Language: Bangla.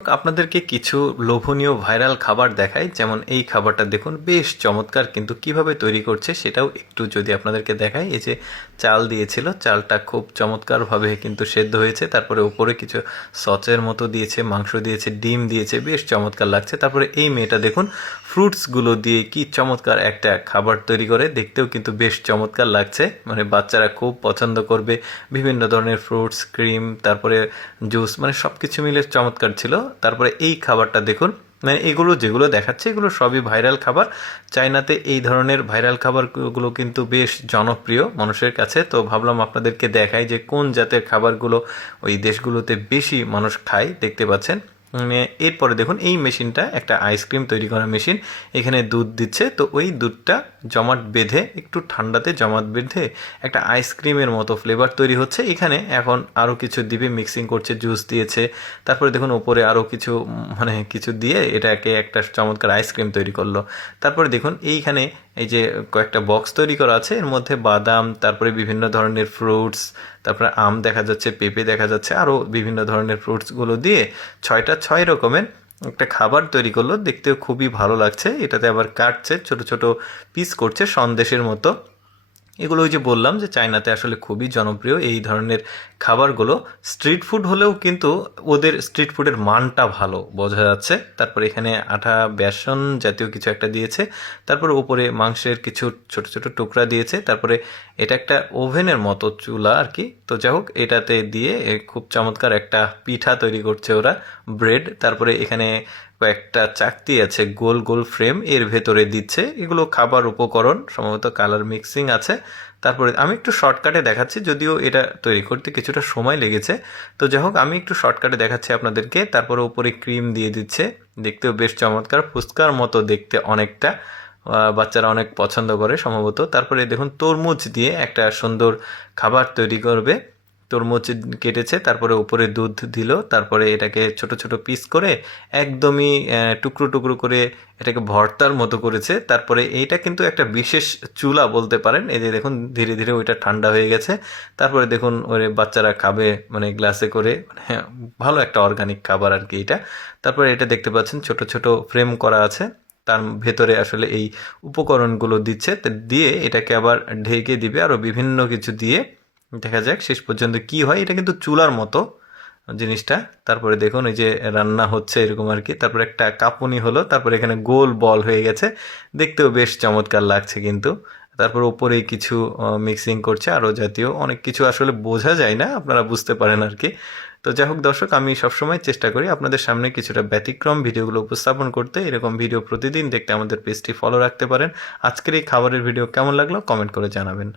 আপনাদেরকে কিছু লোভনীয় ভাইরাল খাবার দেখাই, যেমন এই খাবারটা দেখুন, বেশ চমৎকার, কিন্তু কিভাবে তৈরি করছে সেটাও একটু যদি আপনাদেরকে দেখাই। এই যে চাল দিয়েছিল, চালটা খুব চমৎকারভাবে কিন্তু সেদ্ধ হয়েছে, তারপরে উপরে কিছু সসের মতো দিয়েছে, মাংস দিয়েছে, ডিম দিয়েছে, বেশ চমৎকার লাগছে। তারপরে এই মেয়েটা দেখুন ফ্রুটসগুলো দিয়ে কি চমৎকার একটা খাবার তৈরি করে, দেখতেও কিন্তু বেশ চমৎকার লাগছে, মানে বাচ্চারা খুব পছন্দ করবে। বিভিন্ন ধরনের ফ্রুটস, ক্রিম, তারপরে জুস, মানে সব কিছু মিলে চমৎকার ছিল। তারপরে এই খাবারটা দেখুন, মানে এগুলো যেগুলো দেখাচ্ছে এগুলো সবই ভাইরাল খাবার। চায়নাতে এই ধরনের ভাইরাল খাবারগুলো কিন্তু বেশ জনপ্রিয় মানুষের কাছে। তো ভাবলাম আপনাদেরকে দেখাই যে কোন জাতের খাবারগুলো ওই দেশগুলোতে বেশি মানুষ খায়। দেখতে পাচ্ছেন। এরপরে দেখুন এই মেশিনটা একটা আইসক্রিম তৈরি করা মেশিন। এখানে দুধ দিচ্ছে, তো ওই দুধটা জমাট বেঁধে, একটু ঠান্ডাতে জমাট বেঁধে একটা আইসক্রিমের মতো ফ্লেভার তৈরি হচ্ছে। এখানে এখন আরও কিছু দিবে, মিক্সিং করছে, জুস দিয়েছে, তারপরে দেখুন ওপরে আরও কিছু মানে কিছু দিয়ে এটাকে একটা চমৎকার আইসক্রিম তৈরি করলো। তারপরে দেখুন এইখানে এই যে কয়েকটা বক্স তৈরি করা আছে, এর মধ্যে বাদাম, তারপরে বিভিন্ন ধরনের ফ্রুটস, তারপরে আম দেখা যাচ্ছে, পেঁপে দেখা যাচ্ছে, আরও বিভিন্ন ধরনের ফ্রুটসগুলো দিয়ে 6 রকমের একটা খাবার তৈরি করলো। দেখতেও খুবই ভালো লাগছে। এটাতে আবার কাটছে, ছোট ছোট পিস করছে সন্দেশের মতো। এগুলো ওই যে বললাম যে চায়নাতে আসলে খুবই জনপ্রিয় এই ধরনের খাবারগুলো। স্ট্রিট ফুড হলেও কিন্তু ওদের স্ট্রিট ফুডের মানটা ভালো বোঝা যাচ্ছে। তারপরে এখানে আটা বেসন জাতীয় কিছু একটা দিয়েছে, তারপরে উপরে মাংসের কিছু ছোট ছোট টুকরা দিয়েছে। তারপরে এটা একটা ওভেনের মতো চুলা আর কি। তো যাই হোক, এটাতে দিয়ে খুব চমৎকার একটা পিঠা তৈরি করছে ওরা, ব্রেড। তারপরে এখানে কয়েকটা চাকতি আছে, গোল গোল ফ্রেম, এর ভেতরে দিচ্ছে। এগুলো খাবার উপকরণ, সম্ভবত কালার মিক্সিং আছে। তারপরে আমি একটু শর্টকাটে দেখাচ্ছি, যদিও এটা তৈরি করতে কিছুটা সময় লেগেছে। তো যাই হোক, আমি একটু শর্টকাটে দেখাচ্ছি আপনাদেরকে। তারপরে উপরে ক্রিম দিয়ে দিচ্ছে, দেখতেও বেশ চমৎকার, ফুচকার মতো দেখতে অনেকটা। বাচ্চারা অনেক পছন্দ করে সম্ভবত। তারপরে দেখুন তরমুজ দিয়ে একটা সুন্দর খাবার তৈরি করবে। তরমুজ কেটেছে, তারপরে উপরে দুধ দিল, তারপরে এটাকে ছোট ছোট পিস করে একদমই টুকরো টুকরো করে এটাকে ভর্তার মতো করেছে। তারপরে এইটা কিন্তু একটা বিশেষ চুলা বলতে পারেন। এই যে দেখুন ধীরে ধীরে ওইটা ঠান্ডা হয়ে গেছে। তারপরে দেখুন ওরে বাচ্চারা খাবে, মানে গ্লাসে করে, মানে ভালো একটা অর্গানিক খাবার আর কি এটা। তারপরে এটা দেখতে পাচ্ছেন ছোট ছোট ফ্রেম করা আছে, তার ভেতরে আসলে এই উপকরণগুলো দিচ্ছে। দিয়ে এটাকে আবার ঢেকে দিবে আরও বিভিন্ন কিছু দিয়ে। দেখা যাক শেষ পর্যন্ত কি হয়। এটা কিন্তু চুলার মতো জিনিসটা। তারপরে দেখুন এই যে রান্না হচ্ছে এরকম আর কি। তারপরে একটা কাঁপুনি হলো, তারপরে এখানে গোল বল হয়ে গেছে, দেখতেও বেশ চমৎকার লাগছে কিন্তু। তারপর উপরেই কিছু মিক্সিং করছে, আরও জাতীয় অনেক কিছু, আসলে বোঝা যায় না, আপনারা বুঝতে পারেন আর কি। তো যাই হোক দর্শক, আমি সবসময় চেষ্টা করি আপনাদের সামনে কিছুটা ব্যতিক্রম ভিডিওগুলো উপস্থাপন করতে। এরকম ভিডিও প্রতিদিন দেখতে আমাদের পেজটি ফলো রাখতে পারেন। আজকের এই খাবারের ভিডিও কেমন লাগলো কমেন্ট করে জানাবেন।